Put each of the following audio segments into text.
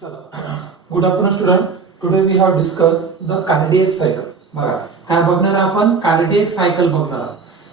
Good afternoon, student. Today we have discussed the cardiac cycle. बघा काय बघणार आपण कार्डियक सायकल बघणार.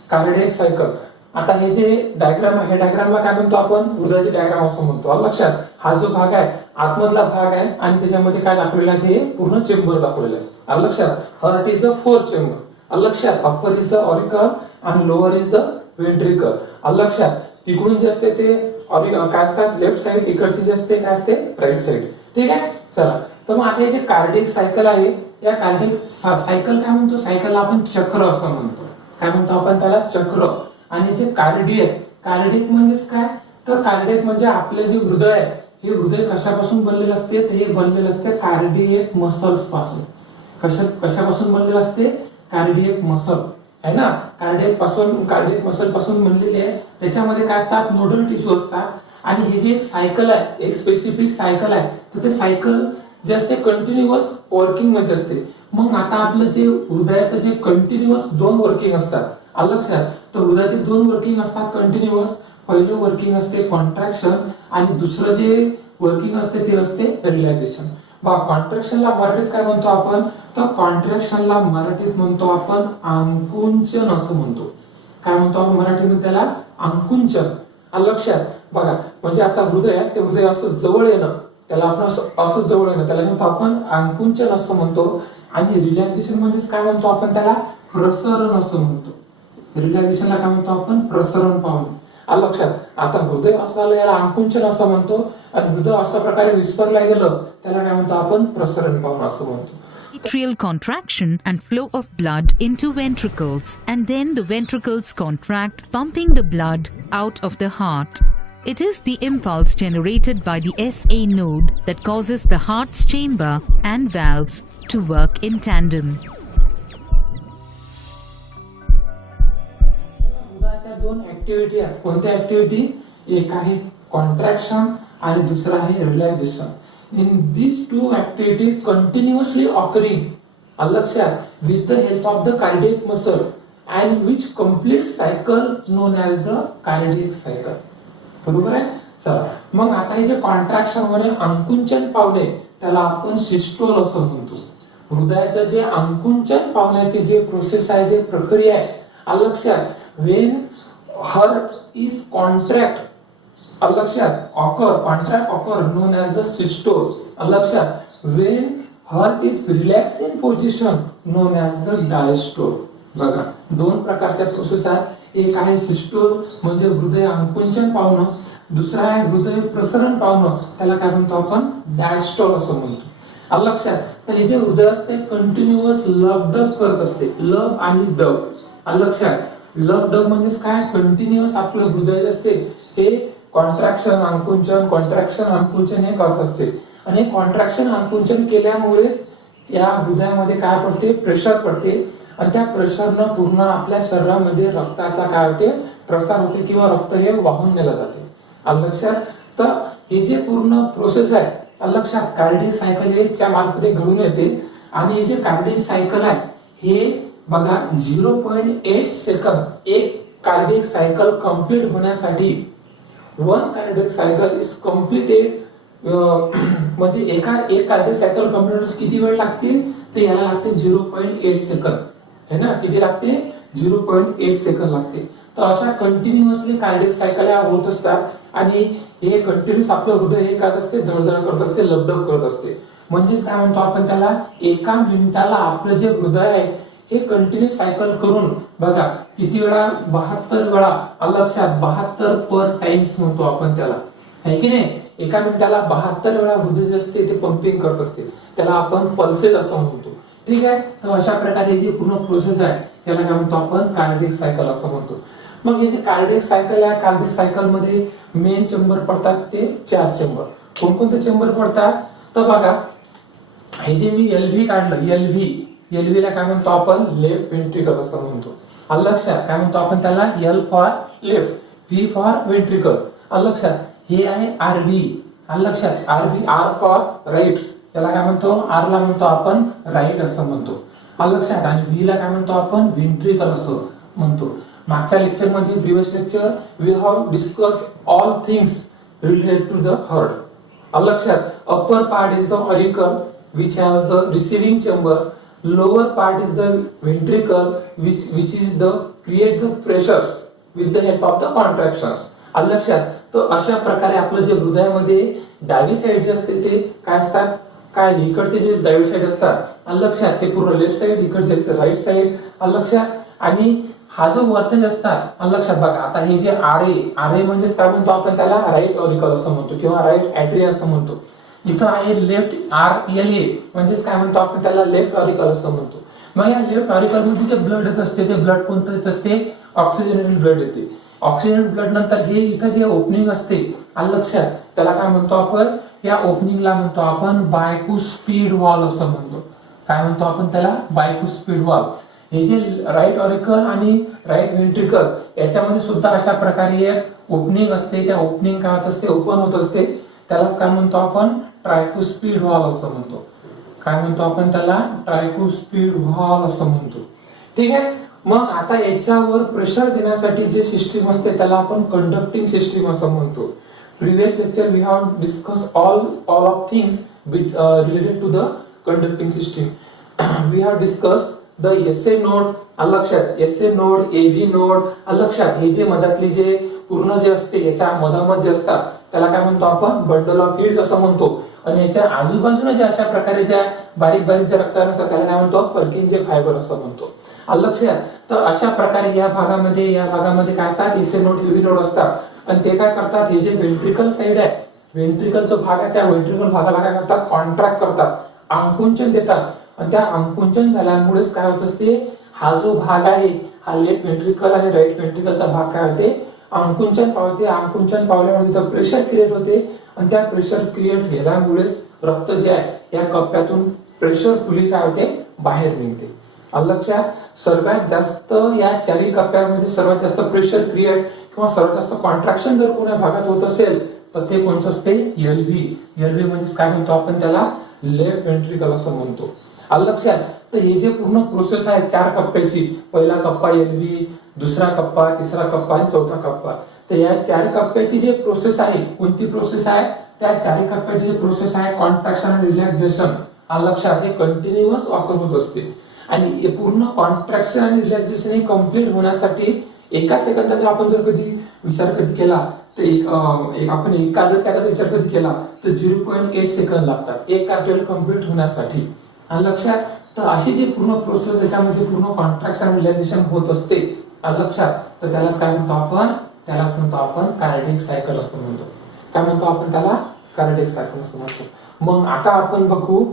कार्डियक सायकल आता हे जे डायग्राम आहे, डायग्रामला काय म्हणतो आपण? हृदयाचे डायग्राम असं म्हणतो. आलं लक्षात? हा जो भाग आहे आतमधला भाग आहे आणि त्याच्यामध्ये काय दाखवलेलं आहे ते पूर्ण चेंबर दाखवलेलं आहे. आलं लक्षात? Heart is the fourth chamber. आलं लक्षात? अप्पर इज द ऑरिकल आणि लोअर इज द वेंट्रिकल. आलं लक्षात? तिकडून जे असते ते काय असतात लेफ्ट साइड, इकडची जे असते काय असते राईट साइड. ठीक आहे. चला तर मग आता हे जे कार्डियक सायकल आहे या कार्डियक सायकल काय म्हणतो? सायकलला आपण चक्र असं म्हणतो. काय म्हणतो आपण त्याला? चक्र. आणि जे कार्डियक म्हणजेच काय? तर कार्डियक म्हणजे आपले जे हृदय आहे हे हृदय कशापासून बनलेलं असते? तर हे बनलेलं असते कार्डियक मसल्स पासून. कशापासून बनलेलं असते? कार्डियक मसल आहे ना. कार्डियक मसल पासून बनलेले आहे. त्याच्यामध्ये काय असतात? नोडल टिश्यू असतात. आणि हे जे एक सायकल आहे, एक स्पेसिफिक सायकल आहे, तर ते सायकल जे असते कंटिन्युअस वर्किंग मध्ये असते. मग आता आपलं जे हृदयाचं जे कंटिन्युअस दोन वर्किंग असतात. आलं लक्षात? तर हृदयाचे दोन वर्किंग असतात कंटिन्युअस. पहिलं वर्किंग असते कॉन्ट्रॅक्शन आणि दुसरं जे वर्किंग असते ते असते रिलॅक्सेशन. कॉन्ट्रॅक्शनला मराठीत काय म्हणतो आपण? तर कॉन्ट्रॅक्शनला मराठीत म्हणतो आपण आकुंचन असं म्हणतो. काय म्हणतो आपण मराठीमध्ये त्याला? आकुंचन. आलं लक्षात? बघा म्हणजे आता हृदय आहे ते हृदय असं जवळ येणं, त्याला आपण असं जवळ येणं त्याला म्हणतो आपण आकुंचन असं म्हणतो. आणि रिलॅक्सेशन म्हणजेच काय म्हणतो आपण त्याला? प्रसरण असं म्हणतो. रिलॅक्सेशनला काय म्हणतो आपण? प्रसरण पावणे. आलं लक्षात? आता हृदय असं आलं याला आकुंचन असं म्हणतो आणि हृदय अशा प्रकारे विस्फरला गेलं त्याला काय म्हणतो आपण? प्रसरण पावणे असं म्हणतो. Atrial contraction and flow of blood into ventricles, and then the ventricles contract, pumping the blood out of the heart. It is the impulse generated by the SA node that causes the heart's chamber and valves to work in tandem. हृदयाच्या दोन activity आहेत. कोणत्या activity? एक आहे contraction आणि दुसरा आहे relaxation. In these two activities continuously occurring, alakshya with the help of the cardiac muscle, and which complete cycle known as the cardiac cycle. बरोबर आहे. चला मग आता हे जे कॉन्ट्रॅक्शन मध्ये आकुंचन पावणे त्याला आपण सिस्टोल असं म्हणतो. हृदयाचं जे आकुंचन पावण्याची जे प्रोसेस आहे, जे प्रक्रिया आहे, अलक्षात वेन हार्ट इज कॉन्ट्रॅक्ट, अलक्षात contract occur known as the systole. अलक्षात when heart is relaxed in position known as the diastole. बघा दोन प्रकारच्या प्रोसेस आहेत. एक आहे सिस्टोल म्हणजे हृदय आकुंचन पावणं, दुसरा आहे हृदय प्रसरण पावणं, त्याला काय म्हणतो आपण? डायस्टोल असं म्हणतो. अलक्षात? तर हे जे हृदय असते कंटिन्युअस लब डब करत असते. लब आणि डब. अलक्षात? लब डब म्हणजेच काय? कंटिन्युअस आपलं हृदय असते हे कॉन्ट्रॅक्शन आकुंचन हे करत असते. आणि कॉन्ट्रॅक्शन आकुंचन केल्यामुळे या हृदयामध्ये काय पडते? प्रेशर पडते. आणि त्या प्रेशरनं पूर्ण आपल्या शरीरामध्ये रक्ताचा काय होते? प्रसार होते किंवा रक्त हे वाहून नेलं जाते. लक्षात? तर हे जे पूर्ण प्रोसेस आहे लक्षात कार्डियक सायकल च्या मार्फत घडून येते. आणि हे जे कार्डियक सायकल आहे हे बघा 0.8 सेकंद एक कार्डियक सायकल कंप्लीट होण्यासाठी one cardiac cycle is completed. म्हणजे एक कार्डियक सायकल कंप्लीट किती वेळ लागतील? तर याला लागते 0.8 सेकंद है ना. किती लागते? 0.8 सेकंद लागते. तर अशा कंटिन्युअसली कार्डियक सायकल या होत असतात आणि हे कंटिन्युअस आपलं हृदय हे करत असते, धडधड करत असते, लबडब करत असते. म्हणजेच काय म्हणतो आपण त्याला? एका मिनिटाला आपलं जे हृदय आहे हे कंटिन्युअस सायकल करून बघा किती वेळा? 72 वेळा. लक्षात? 72 पर टाइम्स म्हणतो आपण त्याला, आहे की नाही. एका मिनिटाला 72 वेळा हृदय जे असते ते पंपिंग करत असते, त्याला आपण पल्सेस असं म्हणतो. ठीक आहे. तर अशा प्रकारे जी पूर्ण प्रोसेस आहे त्याला काय म्हणतो आपण? कार्डियक सायकल असं म्हणतो. मग हे जे कार्डियक सायकल आहे, कार्डियक सायकल मध्ये मेन चेंबर पडतात ते 4 चेंबर. कोणकोणते चेंबर पडतात? तर बघा हे जे मी एलव्ही काढलं, एलव्ही ला काय म्हणतो आपण? लेफ्ट वेंट्रिकल असं म्हणतो. लक्षात? काय म्हणतो आपण त्याला? L for left, V for ventricle. लक्षात? हे आहे आरव्ही. लक्षात? आरव्ही, आर फॉर राईट, त्याला काय म्हणतो? आर ला म्हणतो आपण राईट असं म्हणतो. लक्षात? आणि व्ही ला काय म्हणतो आपण? वेंट्रिकल असं म्हणतो. मागच्या लेक्चर मध्ये previous lecture we have discuss all things related to the heart. लक्षात, upper part is the auricle which has the receiving chamber, lower part is the ventricle which is the create the pressures with the help of the contractions. लक्षात, तर अशा प्रकारे आपलं जे हृदयामध्ये डावी side जे असते ते काय असतात, काय इकडचे जे डावी साईड असतात लक्षात, ते पूर्ण लेफ्ट साईड, इकडचे असते राईट साईड लक्षात. आणि हा जो वरचा जे असतात लक्षात बघा, आता हे जे आर ए म्हणजे काय म्हणतो आपण त्याला, राईट ऑरिकल असं म्हणतो किंवा राईट ॲट्रिया असं म्हणतो. इथं आहे लेफ्ट RLA म्हणजेच काय म्हणतो आपण त्याला, लेफ्ट ऑरिकल असं म्हणतो. मग या लेफ्ट ऑरिकल मध्ये जे ब्लड येत असते ते ब्लड कोणतं येत असते, ऑक्सिजनेटेड ब्लड येते. ऑक्सिजनेटेड ब्लड नंतर हे इथं जे ओपनिंग असते लक्षात, त्याला काय म्हणतो आपण, या ओपनिंगला म्हणतो आपण बायकुस्पिड वॉल असं म्हणतो. काय म्हणतो आपण त्याला, बायकुस्पिड वॉल. हे जे राईट ऑरिकल आणि राईट व्हेंट्रिकल याच्यामध्ये सुद्धा अशा प्रकारे एक ओपनिंग असते, त्या ओपनिंग काय होत असते, ओपन होत असते. त्यालाच काय म्हणतो आपण, ट्रायकुस्पिड व्हॉल्व असं म्हणतो. काय म्हणतो आपण त्याला, ट्रायकुस्पिड व्हॉल्व असं म्हणतो. ठीक आहे. मग आता याच्यावर प्रेशर देण्यासाठी जे सिस्टीम असते त्याला आपण कंडक्टिंग सिस्टीम असं म्हणतो. Previous lecture we have discuss all of things related to the conducting system. We have discuss the SA node लक्षात, SA नोड, AV नोड लक्षात. हे जे मधातली जे पूर्ण जे असते याच्या मधामध जे असतात त्याला काय म्हणतो आपण, बंडल ऑफ हील्स असं म्हणतो. आणि याच्या आजूबाजूने जे अशा प्रकारे ज्या बारीक बारीक ज्या रक्ताण असतात त्याला काय म्हणतो, पर्किन्सचे फायबर असं म्हणतो. लक्षात, तर अशा प्रकारे या भागामध्ये काय असतात, एसे नोड, हेवी नोड असतात. आणि ते काय करतात, हे जे वेंट्रिकल साइड आहे, वेंट्रिकलचा भाग आहे, त्या वेंट्रिकल भागाला काय करतात, कॉन्ट्रॅक्ट करतात, आकुंचन देतात. आणि त्या आकुंचन झाल्यामुळेच काय होत असते, हा जो भाग आहे हा लेफ्ट वेंट्रिकल आणि राईट वेंट्रिकलचा भाग काय होते, आकुंचन पावते. आकुंचन पावल्यामुळे तिथं प्रेशर क्रिएट होते आणि त्या प्रेशर क्रिएट झाल्यामुळेच रक्त जे आहे या कप्प्यातून प्रेशरफुली काय होते, बाहेर निघते. लक्षात, सर्वात जास्त या चारही कप्प्यामध्ये सर्वात जास्त प्रेशर क्रिएट किंवा सर्वात जास्त कॉन्ट्रॅक्शन जर कोणत्या भागात होत असेल तर ते कोणतं असते, LV म्हणजे काय म्हणतो आपण त्याला, लेफ्ट वेंट्रिकल असं म्हणतो. लक्षात, तर हे जे पूर्ण प्रोसेस आहे चार कप्प्याची, पहिला कप्पा LV, दुसरा कप्पा, तिसरा कप्पा आणि चौथा कप्पा, तर या चार कप्प्याची जे प्रोसेस आहे, कोणती प्रोसेस आहे, त्या चारही कप्प्याची जी प्रोसेस आहे कॉन्ट्रॅक्शन आणि रिलॅक्सेशन लक्षात, हे कंटिन्युअस ऑकर होत असते. आणि हे पूर्ण कॉन्ट्रॅक्शन आणि रिलॅक्सेशन हे कम्प्लीट होण्यासाठी एका सेकंदाचा आपण जर कधी विचार केला तर आपण एखाद्या सेकंदाचा विचार कधी केला तर 0.8 सेकंद लागतात एक कार्डियल कम्प्लीट होण्यासाठी. लक्षात, तर अशी जी पूर्ण प्रोसेस त्याच्यामध्ये पूर्ण कॉन्ट्रॅक्शन आणि रिलॅक्सेशन होत असते लक्षात, तर त्यालाच काय म्हणतो आपण, कार्डियक सायकल असं म्हणतो. काय म्हणतो आपण त्याला, कार्डियक सायकल असं म्हणतो. मग आता आपण बघू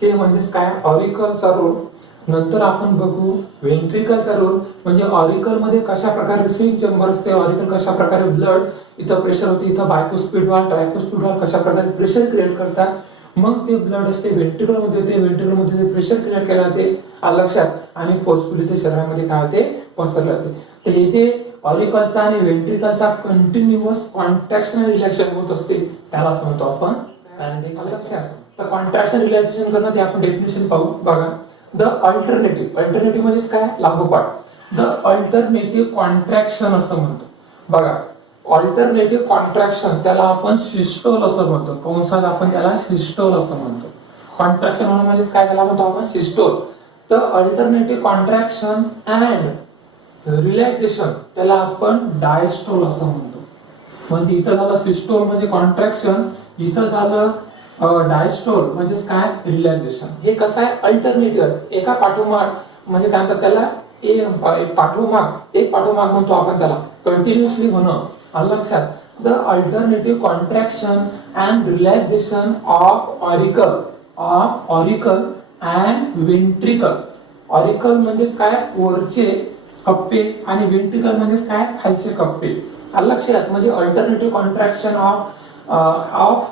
ते म्हणजेच काय, ऑरिकलचा रोल. नंतर आपण बघू वेंट्रिकलचा रोल, म्हणजे ऑरिकल मध्ये कशा प्रकारे रिसिव्हिंग चेंबर असते, ऑरिकल कशा प्रकारे ब्लड इथं प्रेशर होते, इथं बायकुस्पिड व्हॉल्व, ट्रायकुस्पिड व्हॉल्व कशा प्रकारे प्रेशर क्रिएट करतात. मग ते ब्लड असते वेंट्रिकल मध्ये येते, वेंट्रिकल मध्ये प्रेशर क्रिएट केला जाते लक्षात, आणि फोर्सफुली ते शरीरामध्ये काय होते, पसरले जाते. तर हे जे ऑरिकलचा आणि वेंट्रिकलचा कंटिन्युअस कॉन्ट्रॅक्शन आणि रिलॅक्सेशन होत असते त्यालाच म्हणतो आपण कार्डियक सायकल. तर कॉन्ट्रॅक्शन रिलॅक्सेशन करणं ते आपण डेफिनेशन पाहू. बघा, द अल्टरनेटिव्ह म्हणजे काय, लागोपाठ. द अल्टरनेटिव्ह कॉन्ट्रॅक्शन असं म्हणतो. बघा, अल्टरनेटिव्ह कॉन्ट्रॅक्शन त्याला आपण सिस्टोल असं म्हणतो, कंसात आपण त्याला सिस्टोल असं म्हणतो. कॉन्ट्रॅक्शन म्हणजे काय, त्याला म्हणतो आपण सिस्टोल. तर अल्टरनेटिव्ह कॉन्ट्रॅक्शन अँड रिलॅक्सेशन त्याला आपण डायस्टोल असं म्हणतो. म्हणजे इथं झालं सिस्टोल म्हणजे कॉन्ट्रॅक्शन, इथं झालं डायस्टोल म्हणजे काय, रिलॅक्सेशन. हे कसं आहे, अल्टरनेटिव्ह एका पाठोमाग, म्हणजे काय म्हणतात त्याला, एक पाठोमाग म्हणतो आपण त्याला, कंटिन्युअसली होणं लक्षात. The alternative contraction and relaxation of auricle and ventricle. Auricle म्हणजे काय, वरचे कप्पे, आणि वेंट्रिकल म्हणजे काय, खालचे कप्पे लक्षात. म्हणजे alternative contraction of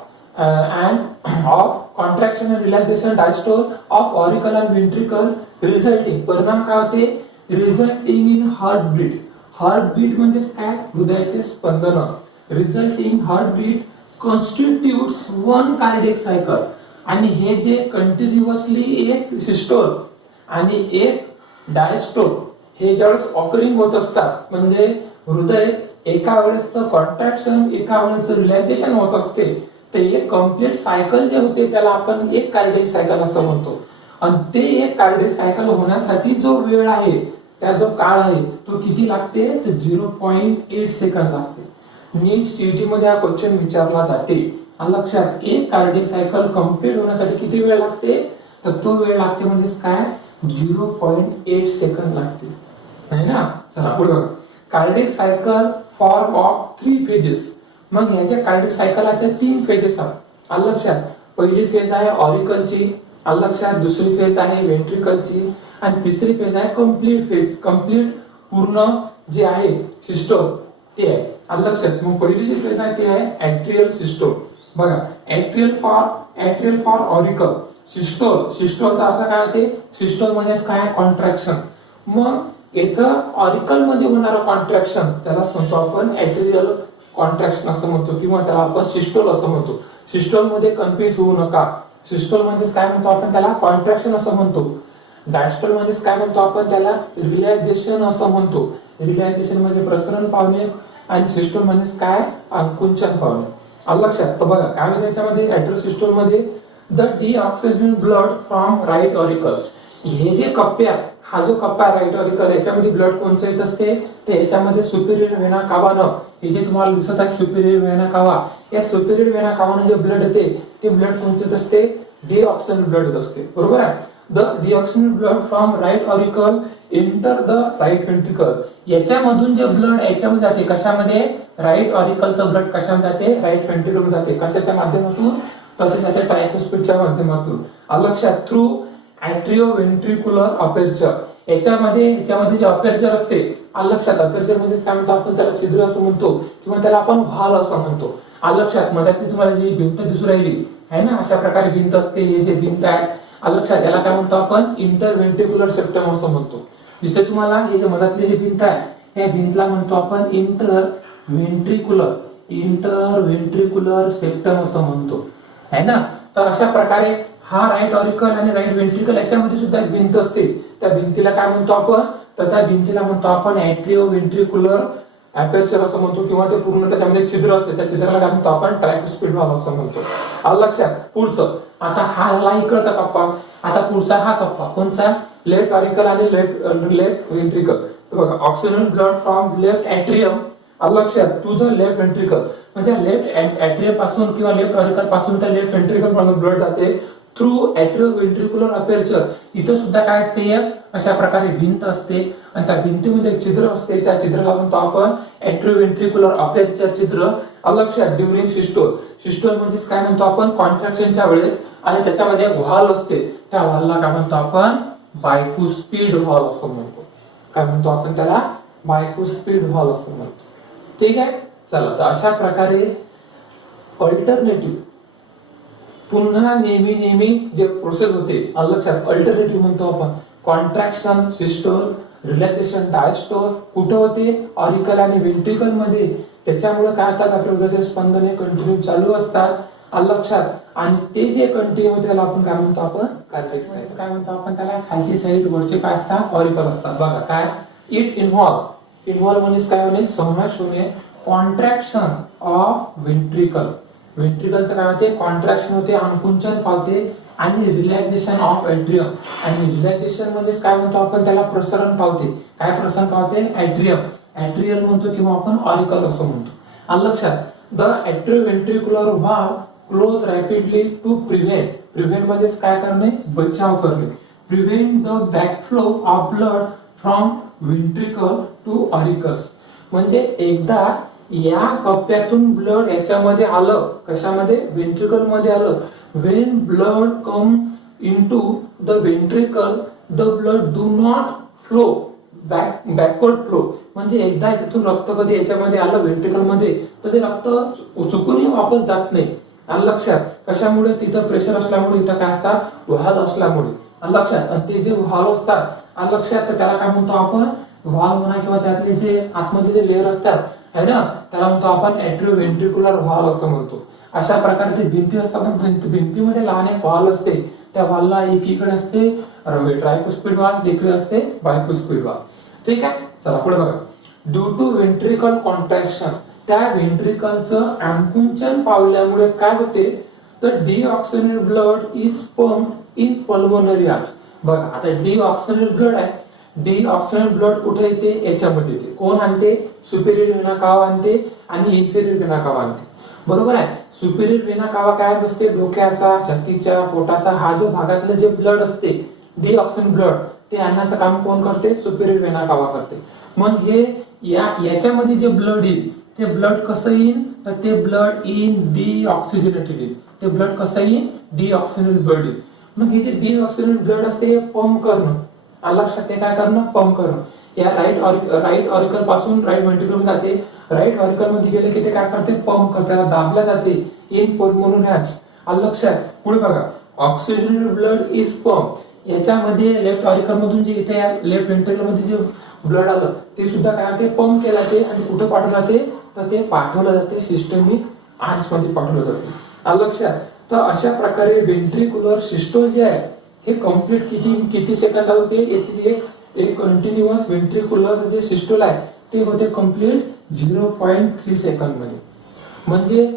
contraction and relaxation diastole of auricle and ventricle resulting, परिणाम काय होते, रिझल्टिंग इन हार्टबीट. हार्टबीट म्हणजे काय, हृदयाचे स्पंदन. Resulting heartbeat constitutes one cardiac cycle. आणि हे जे कंटिन्युअसली एक सिस्टोल आणि एक डायस्टोल हे ज्यावेळेस ऑकरिंग होत असतात, म्हणजे हृदय एका वेळेस कॉन्ट्रॅक्शन एका वेळेस रिलॅक्सेशन होत असते, ते एक कम्प्लीट सायकल जे होते त्याला आपण एक कार्डियक सायकल असं म्हणतो. आणि ते एक कार्डियक सायकल होण्यासाठी जो वेळ आहे, त्या जो काळ आहे तो किती लागते, तर 0.8 सेकंद लागते. नीट सीईटी मध्ये हा क्वेश्चन विचारला जाते. लक्षात, एक कार्डियक सायकल कम्प्लीट होण्यासाठी किती वेळ लागते, तर तो वेळ लागते म्हणजे काय, 0.8 सेकंद लागते, नाही ना. चला पुढे बघा. Cardiac cycle form of 3 phases. मग ह्याच्या कार्डियक सायकलचे 3 फेजेस आहेत. लक्षात, पहिली फेज आहे ऑरिकलची, लक्षात, दुसरी फेज आहे वेंट्रिकलची, आणि तिसरी फेज आहे कम्प्लीट फेज. कम्प्लीट पूर्ण जे आहे सिस्टोल ते आहे. लक्षात, मग पहिली जी फेज आहे ती आहे ऍट्रियल सिस्टोल. बघा, ऍट्रियल फॉर ऑरिकल, सिस्टोल. सिस्टोलचा अर्थ काय होते, सिस्टोल म्हणजे काय, कॉन्ट्रॅक्शन. मग इथं ऑरिकल मध्ये होणारं कॉन्ट्रॅक्शन त्याला म्हणतो आपण ऍट्रियल कॉन्ट्रॅक्शन असं म्हणतो, किंवा त्याला आपण सिस्टोल असं म्हणतो. सिस्टोल मध्ये कन्फ्युज होऊ नका. सिस्टोल म्हणजे काय म्हणतो आपण त्याला, कॉन्ट्रॅक्शन असं म्हणतो. डायस्टोल म्हणजे काय म्हणतो आपण त्याला, रिलॅक्सेशन असं म्हणतो. रिलॅक्सेशन म्हणजे प्रसरण पावणे, आणि सिस्टोल म्हणजे काय, आकुंचन पावणे. लक्षात. तर बघा काय होतं याच्यामध्ये, ऍट्रियल सिस्टोल मध्ये the deoxygen blood from right auricle. हे जे कप्पे, हा जो कप्पा राईट ऑरिकल, याच्यामध्ये ब्लड कोणचं येत असते, तर याच्यामध्ये सुपेरियर वेना कावा, हे जे तुम्हाला दिसत आहे सुपेरियर वेना कावा, या सुपेरियर वेना कावाने जे ब्लड येते ते ब्लड कोणतं येत असते, डीऑक्सिजन ब्लड येत असते, बरोबर आहे. The deoxygen blood from right auricle enter the right ventricle. याच्यामधून जे ब्लड याच्यामध्ये जाते, कशामध्ये, राईट ऑरिकलचं ब्लड कशामध्ये जाते, राईट व्हेंट्रिकल जाते. कशाच्या माध्यमातून, तर ते जाते ट्रायकुस्पिडच्या माध्यमातून. लक्षात, थ्रू ऍट्रिओ व्हेंट्रिक्युलर अपेर्चर. याच्यामध्ये जे अपेर्चर असते, लक्षात, अपेर्चर म्हणजे काय म्हणतो आपण त्याला, छिद्र असं म्हणतो, किंवा त्याला आपण व्हाल असं म्हणतो. लक्षात, मधातली तुम्हाला जी भिंत दिसू राहिली आहे ना, अशा प्रकारे भिंत असते. हे जे भिंत आहे, लक्षात, त्याला काय म्हणतो आपण, इंटरव्हेंट्रिक्युलर सेप्टम असं म्हणतो. दिसते तुम्हाला, हे जे मधातली जी भिंत आहे, या भिंतला म्हणतो आपण इंटरव्हेंट्रिक्युलर सेप्टम असं म्हणतो, है ना. तर अशा प्रकारे हा राईट ऑरिकल आणि राईट व्हेंट्रिकल याच्यामध्ये सुद्धा एक भिंत असते. त्या भिंतीला काय म्हणतो आपण, तर त्या भिंतीला म्हणतो आपण ऍट्रिओ व्हेंट्रिक्युलर अपेर्चर असं म्हणतो, किंवा ते पूर्ण त्याच्यामध्ये छिद्र असते, त्या छिद्राला काय म्हणतो आपण, ट्रायकुस्पिड व्हाल्व असं म्हणतो. लक्षात. पुढचं, आता हा झाला इकडचा कप्पा. आता पुढचा हा कप्पा कोणचा, लेफ्ट ऑरिकल आणि लेफ्ट व्हेंट्रिकल. तर बघा, ऑक्सिजन ब्लड फ्रॉम लेफ्ट ऍट्रियम, लक्षात, टू द लेफ्ट व्हेंट्रिकल. म्हणजे लेफ्ट ऍट्रियम पासून किंवा लेफ्ट ऑरिकल पासून तर लेफ्ट व्हेंट्रिकल मध्ये ब्लड जाते थ्रू ऍट्रिओ व्हेंट्रिक्युलर अपेर्चर. इथं सुद्धा काय असते, अशा प्रकारे भिंत असते, आणि त्या भिंतीमध्ये एक छिद्र असते, त्या छिद्राला म्हणतो आपण ऍट्रिओ व्हेंट्रिक्युलर अपेर्चर छिद्र. लक्षात, ड्युरिंग सिस्टोल. सिस्टोल म्हणजे काय म्हणतो आपण, कॉन्ट्रॅक्शनच्या वेळेस, आणि त्याच्यामध्ये एक व्हाल्व असते, त्या व्हाल्वला काय म्हणतो आपण, बायकुस्पिड व्हाल्व असं म्हणतो. काय म्हणतो आपण त्याला, बायकुस्पिड व्हाल्व असं म्हणतो. ठीक आहे. चला, तर अशा प्रकारे अल्टरनेटिव्ह, पुन्हा नेहमी जे प्रोसेस होते, लक्षात, अल्टरनेटिव्ह म्हणतो आपण. कॉन्ट्रॅक्शन सिस्टोल, रिलॅक्सेशन डायस्टोल कुठं होते, ऑरिकल आणि व्हेंट्रिकल मध्ये. त्याच्यामुळे काय होतात, आपल्या हृदयाचे स्पंदने कंटिन्यू चालू असतात. लक्षात, आणि ते जे कंटिन्यू होते त्याला आपण काय म्हणतो, आपण कार्डियक सायकल. काय म्हणतो आपण त्याला, खालची साईड वरचे काय असतात, ऑरिकल असतात. बघा काय, इट इन्व्हॉल्व म्हणजे काय होणे, समावेश होणे, कॉन्ट्रॅक्शन ऑफ व्हेंट्रिकल. व्हेंट्रिकलचं काय होते, कॉन्ट्रॅक्शन होते, आकुंचन पावते, आणि रिलॅक्सेशन ऑफ ऍट्रियम. आणि रिलॅक्सेशन म्हणजे काय म्हणतो आपण त्याला, प्रसरण पावते. काय प्रसरण पावते, ऍट्रियल म्हणतो, किंवा आपण ऑरिकल असं म्हणतो. लक्षात, the atrio ventricular valve close rapidly to prevent म्हणजे काय करणे, बचाव करणे. Prevent the backflow of blood from ventricle to auricles. म्हणजे एकदा या कप्प्यातून ब्लड याच्यामध्ये आलं, कशामध्ये, व्हेंट्रिकल मध्ये आलं, when blood come into the ventricle the blood do not flow backward flow. म्हणजे एकदा याच्यातून रक्त कधी याच्यामध्ये आलं व्हेंट्रिकल मध्ये, तर ते रक्त चुकूनही वापस जात नाही. लक्षात, कशामुळे, तिथं प्रेशर असल्यामुळे, इथं काय असतात, व्हाल्व असल्यामुळे. लक्षात, आणि ते जे व्हाल्व असतात, लक्षात, तर त्याला काय म्हणतो आपण, व्हाल्व म्हणा, किंवा त्यातले जे आतमध्ये जे लेअर असतात है ना, त्याला म्हणतो आपण ऍट्रिओ व्हेंट्रिक्युलर व्हाल्व असं म्हणतो. अशा प्रकारे ते भिंती असतात, भिंतीमध्ये लहान एक व्हाल्व असते, त्या व्हाल्वला एकीकडे असते ट्रायकुस्पिड व्हाल्व, इकडे असते बायकुस्पिड व्हाल्व. ठीक आहे. चला पुढे बघा. ड्यू टू व्हेंट्रिकल कॉन्ट्रॅक्शन, त्या व्हेंट्रिकलचं आकुंचन पावल्यामुळे काय होते, तर deoxygenated blood is pumped in pulmonary arch. बघा आता डीऑक्सिजनेटेड ब्लड आहे, डीऑक्सिजनेटेड ब्लड कुठे येते, याच्यामध्ये येते. कोण आणते, सुपेरियर वेना कावा आणते आणि इन्फेरियर वेना कावा आणते. बरोबर आहे. सुपेरियर वेना कावा काय असते, डोक्याचा, छातीच्या, पोटाचा हा जो भागातलं जे ब्लड असते डीऑक्सिजन ब्लड, ते आणण्याचं काम कोण करते, सुपेरियर वेना कावा करते. मग हे याच्यामध्ये जे ब्लड येईल ते ब्लड कसं येईल, तर ते ब्लड इन डीऑक्सिजनेटेड येईल. ते ब्लड कसं येईल, डीऑक्सिजनेटेड ब्लड येईल. मग हे जे डीऑक्सिजनेटेड ब्लड असते हे पंप करणं, लक्षात ते काय करणं, पंप करणं. या राईट ऑरिकल पासून राईट व्हेंट्रिकल जाते. राईट ऑरिकल मध्ये गेले की ते काय करते, पंप करते, दाबल्या जाते इन पल्मोनरी आर्च. लक्षात. पुढे बघा, ऑक्सिजनेटेड ब्लड इज पंप. याच्यामध्ये लेफ्ट ऑरिकल मधून जे इथे लेफ्ट व्हेंट्रिकल मध्ये जे ब्लड आलं ते सुद्धा काय होते, पंप केला जाते आणि कुठे पाठवलं जाते, तर ते पाठवलं जाते सिस्टमिक आर्च मध्ये पाठवलं जाते. लक्षात. तर अशा प्रकारे व्हेंट्रिक्युलर सिस्टोल जे आहे हे कम्प्लीट किती सेकंदात होते, याची एक कंटिन्युअस व्हेंट्रिक्युलर जे सिस्टोल आहे ते होते कम्प्लीट 0.3 सेकंद मध्ये. म्हणजे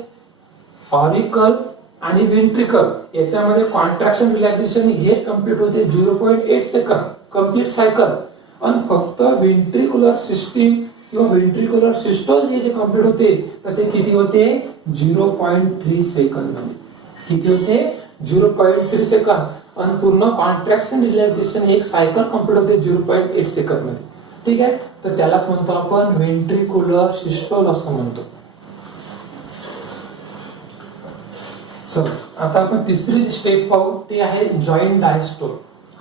ऑरिकल आणि व्हेंट्रिकल याच्यामध्ये कॉन्ट्रॅक्शन रिलॅक्सेशन हे कम्प्लीट होते 0.8 सेकंद कम्प्लीट सायकल. आणि फक्त व्हेंट्रिक्युलर सिस्टीम किंवा व्हेंट्रिक्युलर सिस्टोल हे जे कम्प्लीट होते तर ते किती होते, 0.3 सेकंद मध्ये. किती होते, 0.3 सेकंद. आणि पूर्ण कॉन्ट्रॅक्शन रिलॅक्सेशन एक सायकल कम्प्लीट होते 0.8 सेकंद मध्ये. ठीक आहे. तर त्यालाच म्हणतो आपण व्हेंट्रिक्युलर सिस्टोल असं म्हणतो. चल आता आपण तिसरी स्टेप पाहू, ते आहे जॉईंट डायस्टोल.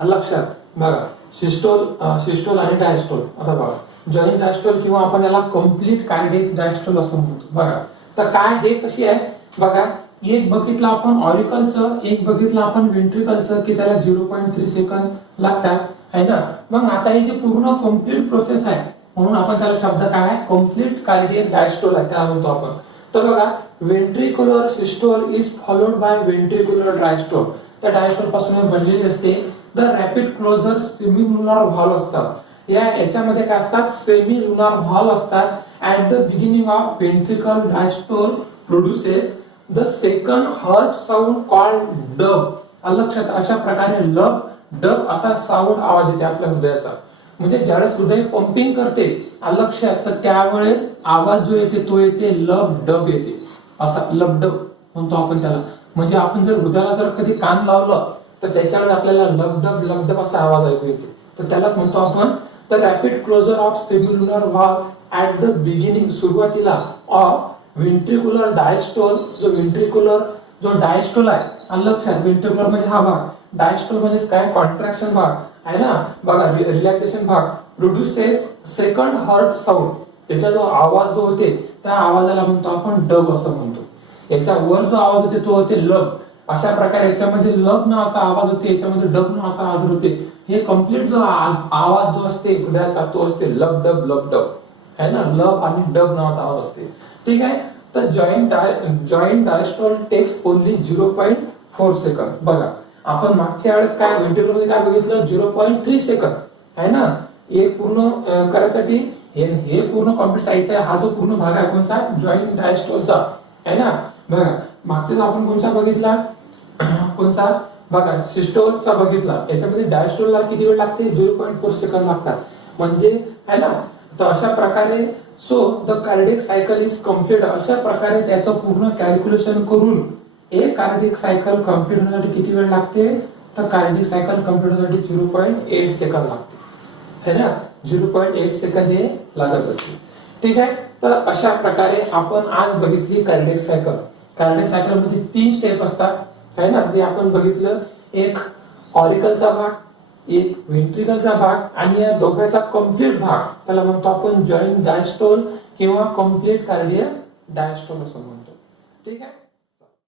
लक्षात. बघा, सिस्टोल आणि डायस्टोल. आता बघा, जॉईंट डायस्टोल किंवा आपण याला कम्प्लीट कार्डियक डायस्टोल असं म्हणतो. बघा तर काय हे कशी आहे, बघा एक बघितलं आपण ऑरिकलचं, एक बघितलं आपण व्हेंट्रिकलचं की त्याला 0.3 सेकंद लागतात, है ना. मग आता ही जी पूर्ण कम्प्लीट प्रोसेस आहे म्हणून आपण त्याला शब्द काय आहे, कम्प्लीट कार्डियक डायस्टोल आहे त्याला म्हणतो आपण. तर बघा, ventricular systole is followed by ventricular diastole. त्या डायस्टोल पासून बनलेली असते. The rapid closure semi lunar valve असतात. याच्यामध्ये काय असतात, सेमी लुनार व्हॉल्व असतात. At the beginning of ventricle diastole produces the second heart sound called dub. लक्षात. अशा प्रकारे डब असा साऊंड आवाज येते आपल्या हृदयाचा. म्हणजे ज्यावेळेस हृदय पंपिंग करते, लक्षात, तर त्यावेळेस आवाज जो येते तो येते लब डब येते. असा लब डब म्हणतो आपण त्याला. म्हणजे आपण जर हृदयाला जर कधी कान लावलं तर त्याच्यावेळेस आपल्याला लब डब असा आवाज ऐकू येतो. तर त्यालाच म्हणतो आपण the rapid closure of semilunar valve at the beginning, सुरुवातीला ऑफ व्हेंट्रिक्युलर डायस्टोल. जो डायस्टोल आहे, लक्षात, व्हेंट्रिक्युलर म्हणजे हा भाग, डायस्टोल म्हणजे काय, कॉन्ट्रॅक्शन भाग आहे ना. बघा, रिलॅक्सेशन भाग प्रोड्युसेस सेकंड हर्ट साऊंड. त्याचा जो आवाज जो होते त्या आवाजाला म्हणतो आपण डब असं म्हणतो. याच्या वर जो आवाज होते तो होते लब. अशा प्रकारे याच्यामध्ये लब नावाचा आवाज होते, याच्यामध्ये डब नावाचा आवाज होते. हे कम्प्लीट जो आवाज जो असते हृदयाचा तो असते लब डब है ना. लब आणि डब नावाचा आवाज असते. ठीक आहे. तर joint diastole takes only 0.4 second. बघा, आपण मागच्या वेळेस काय व्हेंट्रिकल मध्ये काय बघितलं, 0.3 सेकंद आहे ना. एक पूर्ण करायसाठी हे पूर्ण कम्प्लीट साईडचा हा जो पूर्ण भाग आहे कोणचा, जॉईंट डायस्टोलचा आहे ना. बघा, मागचा आपण कोणता बघितला, कोणचा, बघा सिस्टोलचा बघितला. याच्यामध्ये डायस्टोलला किती वेळ लागते, 0.4 सेकंद लागतात. म्हणजे आहे ना. तर अशा प्रकारे so the cardiac cycle is complete. अशा प्रकारे त्याचं पूर्ण कॅल्क्युलेशन करून एक कार्डियक सायकल कम्प्लीट होण्यासाठी किती वेळ लागते, तर कार्डियक सायकल कम्प्लीट होण्यासाठी 0.8 सेकंद लागते, है ना. 0.8 सेकंद हे लागत असते. ठीक आहे. तर अशा प्रकारे आपण आज बघितली कार्डियक सायकल. कार्डियक सायकल मध्ये 3 स्टेप असतात, है ना. ते आपण बघितलं, एक ऑरिकलचा भाग, एक व्हेंट्रिकलचा भाग आणि या दोघांचा कम्प्लीट भाग त्याला म्हणतो आपण जॉईंट डायस्टोल किंवा कम्प्लीट कार्डियक डायस्टोल असं म्हणतो. ठीक आहे.